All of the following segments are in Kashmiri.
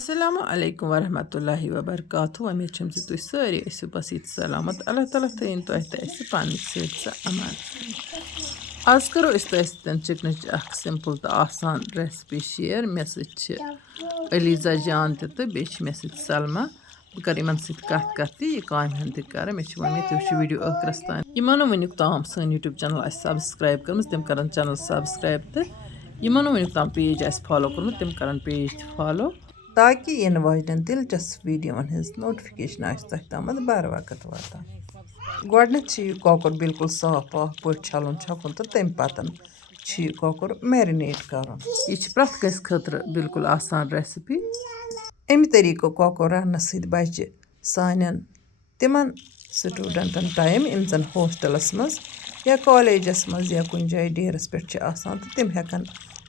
Assalamu alaikum warahmatullahi wabarakatuh. Umeed چھَم زِ تُہۍ سٲری ٲسِو بس ییٚتہِ سلامت اللہ تعالیٰ تھٲیِن تۄہہِ تہٕ اَسہِ پنٛنہِ سۭتۍ سۄ امان آز کَرو أسۍ تۄہہِ سۭتۍ چِکنٕچ اکھ سِمپٕل تہٕ آسان ریسپی شِیر مےٚ سۭتۍ چھِ علیٖزا جان تہِ تہٕ بیٚیہِ چھِ مےٚ سۭتۍ سلما بہٕ کَرٕ یِمن سۭتۍ کَتھ تہِ یہِ کامہِ ہٕنٛد تہِ کَرٕ مےٚ چھِ ووٚنمُت تُہۍ وٕچھِو ویٖڈیو ٲخرَس تام یِمو نہٕ وٕنیُک تام سٲنۍ یوٗٹیوٗب چَنَل آسہِ سبسکرایب کٔرمٕژ تِم کَرَن چَنَل سبسکرایب تہٕ یِمو نہٕ وٕنیُک تام پیج آسہِ فالو کوٚرمُت تِم کَرَن پیج تہِ فالو تاکہِ یِنہٕ واجنٮ۪ن دِلچسپ ویٖڈیووَن ہٕنٛز نوٹِفِکیشن آسہِ تۄہہِ تامَتھ بَر وقت واتان گۄڈٕنٮ۪تھ چھِ یہِ کۄکُر بِلکُل صاف پٲٹھۍ چھَکُن تہٕ تَمہِ پَتہٕ چھِ یہِ کۄکُر میرِنیٹ کَرُن یہِ چھِ پرٛٮ۪تھ کٲنٛسہِ خٲطرٕ بِلکُل آسان ریسِپی اَمہِ طٔریٖقو کۄکُر رَننہٕ سۭتۍ بَچہِ سانٮ۪ن تِمَن سٹوٗڈَنٛٹَن ٹایم یِم زَن ہوسٹَلَس منٛز یا کالیجَس منٛز یا کُنہِ جایہِ ڈیرَس پٮ۪ٹھ چھِ آسان تہٕ تِم ہٮ۪کَن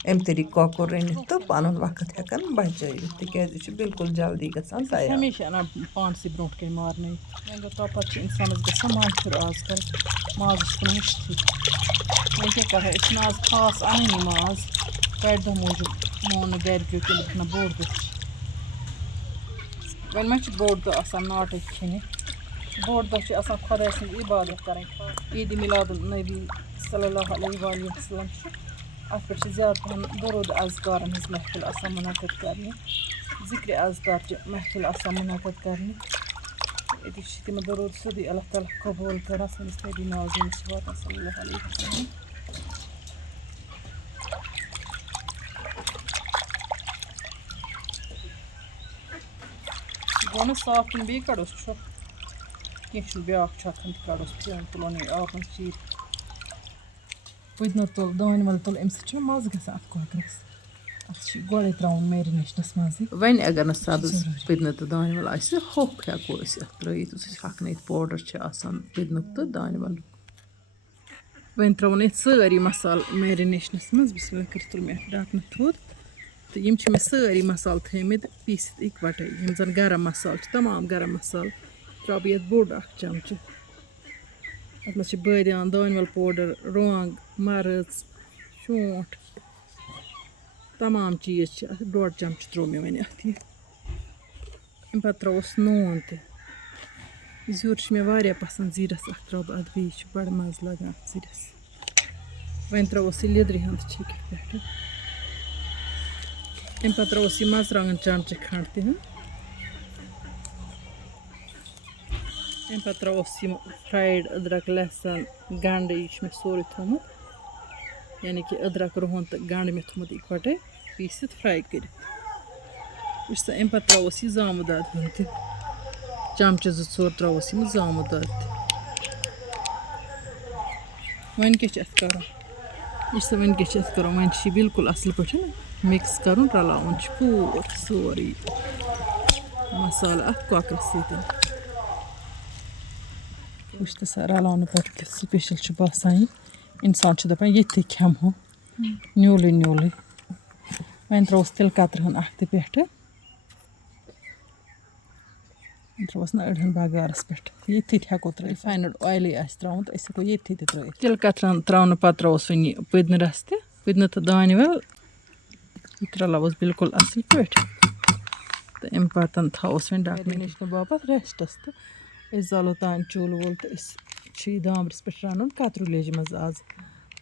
اَمہِ طٔریٖقہٕ کۄکُر رٔنِتھ تہٕ پَنُن وقت ہٮ۪کَن بَچٲوِتھ تِکیٛازِ یہِ چھُ بِلکُل جلدی گژھان تیار ہمیشہِ اَنان پانسٕے برونٛٹھ کَنۍ مارنٕے وۄنۍ گوٚو تَپَتہٕ چھِ اِنسانَس گژھان مانٛچھُر آزکَل مازَس کُن وٕچھتھٕے وۄنۍ کیٛاہ کَرو أسۍ چھِنہٕ آز خاص اَنٲنی ماز کَڑِ دۄہ موٗجوٗب مون نہٕ گَرِکیو کہِ دوٚپُکھ نہ بوٚڑ دۄہ چھِ وۄنۍ ما چھِ بوٚڑ دۄہ آسان ناٹٕکۍ کھیٚنہِ بوٚڑ دۄہ چھِ آسان خۄداے سٕنٛز عبادت کَرٕنۍ عیٖدِ میٖلادُالنبی صلی اللہ علیہ وسلم چھُ اَتھ پٮ۪ٹھ چھِ زیادٕ پَہَن دروٗد اذکارَن ہٕنٛز محفِل آسان مُنعقد کَرنہِ ذِکرِ اذکارچہِ محفِل آسان مُنعقد کَرنہِ أتی چھِ تِم دروٗد سیوٚدُے اللہ تعالیٰ قبوٗل کَران سٲنِس نبی نوازیٖنَس چھِ واتان صلی اللہ علیہ وسلم گوٚو نہٕ صاف کِنہٕ بیٚیہِ کَڑوس چھۄکھ کیٚنٛہہ چھُنہٕ بیٛاکھ چھۄکھ تہِ کَڑوس پھِرَن تُلون یہِ آبہٕ منٛز چیٖرِتھ پٔدنہٕ تُل دانہِ وَل تُل اَمہِ سۭتۍ چھُنہ مَزٕ گژھان اَتھ کۄکرَس اَتھ چھِ گۄڈَے ترٛاوُن میرِنیشنَس منٛزٕے وۄنۍ اگر نہٕ سبٕز پٔدنہٕ تہٕ دانہِ وَل آسہِ ہوٚکھ ہٮ۪کو أسۍ اَتھ ترٛٲیِتھ یُس أسۍ ہۄکھنٲیِتھ پاوڈَر چھِ آسان پٔدنُک تہٕ دانہِ وَلُک وۄنۍ ترٛاوُن یَتھ سٲری مصالہٕ میرِنیشنَس منٛز بِسمِللہ کٔرِتھ تُل مےٚ اَتھ ڈَکھنہٕ تھوٚد تہٕ یِم چھِ مےٚ سٲری مصالہٕ تھٲیمٕتۍ پیٖسِتھ اِکوَٹَے یِم زَن گرم مصالہٕ چھِ تمام گرم مصالہٕ ترٛاوٕ بہٕ یَتھ بوٚڑ اَکھ چَمچہٕ اَتھ منٛز چھِ بٲدیان دانہِ وَل پوڈَر رۄنٛگ مَرٕژ شونٛٹھ تمام چیٖز چھِ اَتھ 1.5 چَمچہٕ ترٛوو مےٚ وۄنۍ اَتھ یہِ اَمہِ پَتہٕ ترٛاوُس نوٗن تہِ زیُر چھِ مےٚ واریاہ پَسنٛد زیٖرَس اَکھ ترٛاوٕ بہٕ اَتھ بیٚیہِ چھُ بَڑٕ مَزٕ لَگان اَتھ زِرِس وۄنۍ ترٛاوُس یہِ لیٚدرِ ہُنٛد چھِکِتھ پٮ۪ٹھٕ اَمہِ پَتہٕ ترٛاوُس یہِ مَرژٕوانٛگَن چَمچہٕ کھنٛڈ تہِ اَمہِ پَتہٕ ترٛاوُس یِم فرٛایڈ أدرَک لہسن گَنٛڈٕ یہِ چھُ مےٚ سورُے تھوٚمُت یعنی کہِ أدرَک رُہُن تہٕ گَنٛڈٕ مےٚ تھوٚمُت اِکوَٹَے پیٖسِتھ فرٛاے کٔرِتھ وٕچھ سا اَمہِ پَتہٕ ترٛاوُس یہِ زامُت دۄد ہیوٚن تہِ چَمچہٕ 2-4 ترٛاوُس یِم زامُت دۄد تہِ وۄنۍ کیٛاہ چھِ اَتھ کَرُن وٕچھ سا وۄنۍ کیٛاہ چھِ اَتھ کَرُن وۄنۍ چھِ یہِ بِلکُل اَصٕل پٲٹھۍ مِکٕس کَرُن رَلاوُن چھُ پوٗرٕ سورُے مصالہٕ اَتھ کۄکرَس سۭتۍ وٕچھ تہٕ سا رَلاونہٕ پَتہٕ کیُتھ سٕپیشَل چھُ باسان یہِ اِنسان چھُ دَپان ییٚتھی کھٮ۪مہو نیوٗلٕے نیوٗلٕے وۄنۍ ترٛاوُس تِلہٕ کَترٕ ہن اَکھ تہِ پٮ۪ٹھٕ وۄنۍ ترٛاوُس نہ أڑہن بَغارَس پٮ۪ٹھ ییٚتھی تہِ ہٮ۪کو ترٛٲیِتھ رِفاینٕڈ اویلٕے آسہِ ترٛاوُن تہٕ أسۍ ہٮ۪کو ییٚتھی تہِ ترٛٲیِتھ تِلہٕ کَترَن ترٛاونہٕ پَتہٕ ترٛاوُس وۄنۍ یہِ پٔدنہٕ رَس تہِ پٔدنہٕ تہٕ دانہِ وَل یہِ تہِ رَلاوُس بِلکُل اَصٕل پٲٹھۍ تہٕ اَمہِ پَتہٕ تھاوُس وۄنۍ ڈَکھنہٕ باپَتھ رٮ۪سٹَس تہٕ أسۍ زالو تانۍ چوٗلہٕ ووٗل تہٕ أسۍ چھِ یہِ دامبرِس پٮ۪ٹھ رَنُن کَتریوٗ لیٚجہِ منٛز آز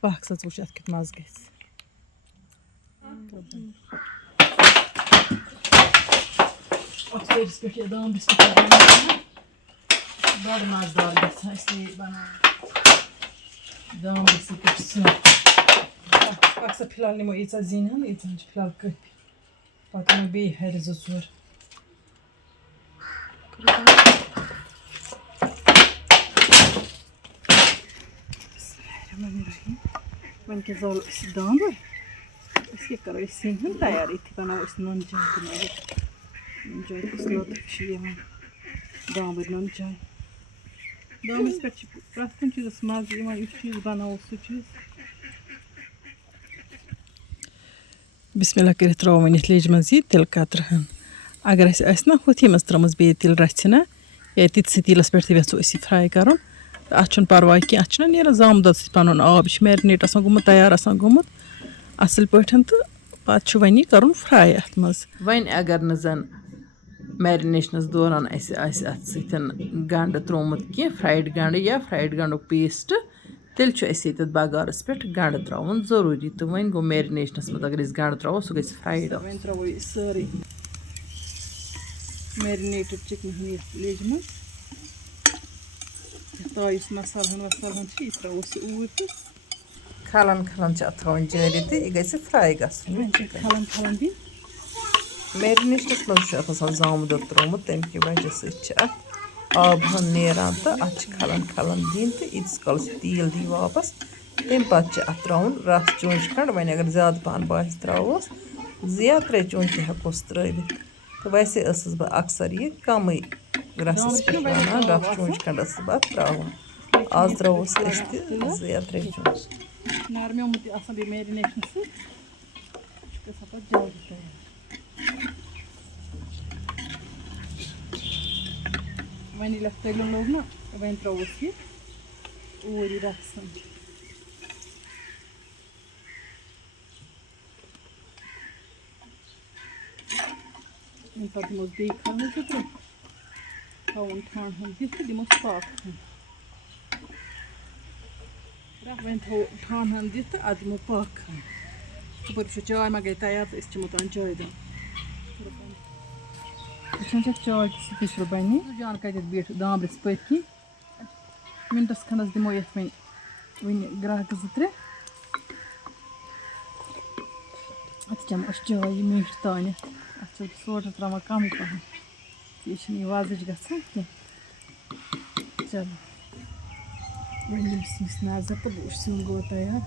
پَکھ سا ژٕ وٕچھ اَتھ کیُتھ مَزٕ گژھِ اَتھ ژٲرِس پٮ۪ٹھ یا دامبرِس پٮ۪ٹھ بَڑٕ مَزٕدار گژھان اِسلیے بَناوان دامبرِسٕے پٮ۪ٹھ سیُن پَکھ سا فِلحال نِمو ییٖژاہ زِنۍ ہن ییٖژاہ چھِ فِلحال کٲفی پَتہٕ اَنو بیٚیہِ ہَرِ 2-4 وۄنۍ کیٛاہ زالو أسۍ یہِ دامبُر أسۍ کیٛاہ کَرو أسۍ سِنۍ ہن تیار یِتھٕے بَناوو أسۍ نُن چاے تہِ نُن چاے کُس لطف چھُ یِوان دامبٕرۍ نُن چاے دامبرِس پٮ۪ٹھ چھِ پرٛٮ۪تھ کُنہِ چیٖزَس مَزٕ یِوان یُس چیٖز بَناوو سُہ چیٖز بِسمِللہ کٔرِتھ ترٛاوو وۄنۍ یَتھ لیٚجہِ منٛز یہِ تِلہٕ کَترٕ ہن اگر اَسہِ آسہِ نہ ہُتھی منٛز ترٛٲمٕژ بیٚیہِ تِلہٕ رَژھِ یا تِتسٕے تیٖلَس پٮ۪ٹھ تہِ یَژھو أسۍ یہِ فرٛاے کَرُن تہٕ اَتھ چھُنہٕ پَرواے کینٛہہ اَتھ چھُنہ نیران زامُت دۄد سۭتۍ پَنُن آب یہِ چھُ میرِنیٹ آسان گوٚمُت تیار آسان گوٚمُت اَصٕل پٲٹھۍ تہٕ پَتہٕ چھُ وۄنۍ یہِ کَرُن فرٛاے اَتھ منٛز وۄنۍ اگر نہٕ زَن میرِنیشنَس دوران اَسہِ آسہِ اَتھ سۭتۍ گَنٛڈٕ ترٛوومُت کینٛہہ فرٛایڈ گَنٛڈٕ یا فرٛایڈ گَنٛڈُک پیسٹ تیٚلہِ چھُ اَسہِ ییٚتٮ۪تھ بَغارَس پٮ۪ٹھ گَنٛڈٕ ترٛاوُن ضروٗری تہٕ وۄنۍ گوٚو میرِنیشنَس منٛز اگر أسۍ گَنٛڈٕ ترٛاوو سُہ گژھِ فرٛایڈ آسُن وۄنۍ ترٛاوو یہِ سٲرٕے میرِنیٹِڈ چِکنہِ ہُنٛد یَتھ لیجہِ منٛز تایہِ یُس مصالہٕ وصالہٕ چھِ یہِ ترٛاوو أسۍ اوٗرۍ تہٕ کھَلَن کھَلَن چھِ اَتھ تھاوٕنۍ جٲری تہٕ یہِ گژھِ فرٛاے گژھُن وۄنۍ چھِ کھَلَن کھَلَن دِنۍ میرِنیشنَس منٛز چھُ اَتھ آسان زامُت دۄد ترٛوومُت تَمہِ کہِ وجہ سۭتۍ چھِ اَتھ آب ہن نیران تہٕ اَتھ چھِ کھَلَن کھَلَن دِنۍ تہٕ ییٖتِس کالَس یہِ تیٖل دی واپَس تمہِ پَتہٕ چھِ اَتھ ترٛاوُن رَس چونٛچہِ کھنٛڈ وۄنۍ اگر زیادٕ پَہَن باسہِ ترٛاوہوس 2 یا 3 چونٛچہِ تہِ ہٮ۪کوس ترٛٲوِتھ تہٕ ویسے ٲسٕس بہٕ اَکثر یہِ کَمٕے رَسَس پٮ۪ٹھ رَنان رَس چونٛچہِ کھنٛڈ ٲسٕس بہٕ اَتھ ترٛاوان آز ترٛاوہوس أسۍ تہِ 2 یا 3 چونٛچہِ نرمیومُت تہِ آسان بیٚیہِ میرِنیشنہٕ سۭتۍ چھُ گژھان پَتہٕ جلدی تیار وۄنۍ ییٚلہِ اَتھ تٔلِیُن لوٚگ نا وۄنۍ ترٛاووس یہِ اوٗرۍ یہِ رَسَن اَمہِ پَتہٕ دِموس بیٚیہِ کھَنٛڈ 2-3 تھاوُن ٹھانٛڈ ہن دِتھ تہٕ دِموس پاکھ وۄنۍ تھاوو ٹھانٛڈ ہن دِتھ تہٕ اَدٕ دِمو پاکھ ہُپٲرۍ وٕچھو چاے ما گٔے تیار تہٕ أسۍ چٮ۪مو تام چاے دام وٕچھان چھَکھ چاے تہِ سٕپیشَل بَنہِ جان کَتٮ۪تھ بیٖٹھ دامبرِس پٔتۍ کِنۍ مِنٹَس کھنٛڈَس دِمو یَتھ وٕنہِ گرٛاکہٕ 2-3 اَدٕ چٮ۪مو أسۍ چاے یہِ میٖٹھ تانٮ۪تھ اَتھ چھَس بہٕ سوڈٕ ترٛاوان کَمٕے پَہَن یہِ چھِنہٕ یہِ وَزٕج گژھان کینٛہہ چلو وۄنۍ دِمہٕ سِنِس نظر تہٕ بہٕ وٕچھِ سیُن گوٚو تیار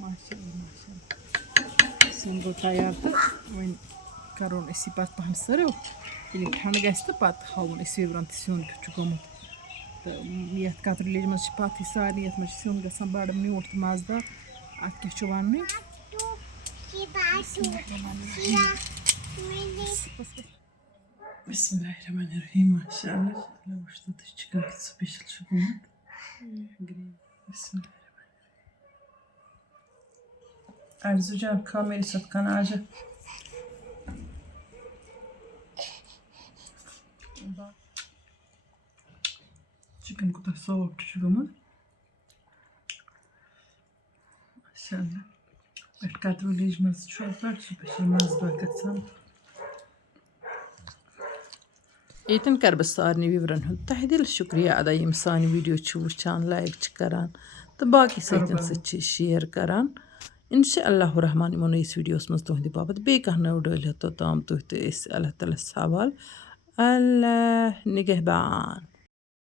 ماشاءاللہ سیُن گوٚو تیار تہٕ وۄنۍ کَرون أسۍ یہِ پَتہٕ پَہَن سٔرٕو ییٚلہِ یہِ ٹھنٛڈٕ گژھِ تہٕ پَتہٕ ہاوُن أسۍ وِورَن تہٕ سیُن کیُتھ چھُ گوٚمُت تہٕ یَتھ کَترِو لیجہِ منٛز چھِ پَتہٕے سارنٕے یَتھ منٛز چھِ سیُن گژھان بَڑٕ میوٗٹھ تہٕ مَزٕدار اَتھ کیٛاہ چھُ وَننُے بِسمِللٰہِ الرحمٰنِ الرحیٖم ماشاءاللہ وٕچھ تہٕ چِکَن کیُتھ سٕپیشَل چھُ گوٚمُت گرٛیوی بِسمِللٰہِ الرحمٰنِ الرحیٖم جان کھاو میرے ساتھ کھانا آجا چِکَن کوٗتاہ سافٹ چھُ گوٚمُت ماشاءاللہ پٮ۪ٹھ کَترِو لیجہِ منٛز چھُ بَڑٕ سٕپیشَل مَزٕدار گژھان ییٚتٮ۪ن کَرٕ بہٕ سارنٕے وِورَن ہُنٛد تہہِ دِل شُکریہ اَدا یِم سانہِ ویٖڈیو چھِ وٕچھان لایک چھِ کَران تہٕ باقٕے سۭتۍ سۭتۍ چھِ شِیَر کَران اِنشاء اللہُ رحمٰن یِمو نٔیِس ویٖڈیوَس منٛز تُہٕنٛدِ باپَتھ بیٚیہِ کانٛہہ نٔو ڈٲلۍ توٚتام تُہۍ تہٕ أسۍ اللہ تعالیٰ ہَس حوالہٕ اللہ نِگہبان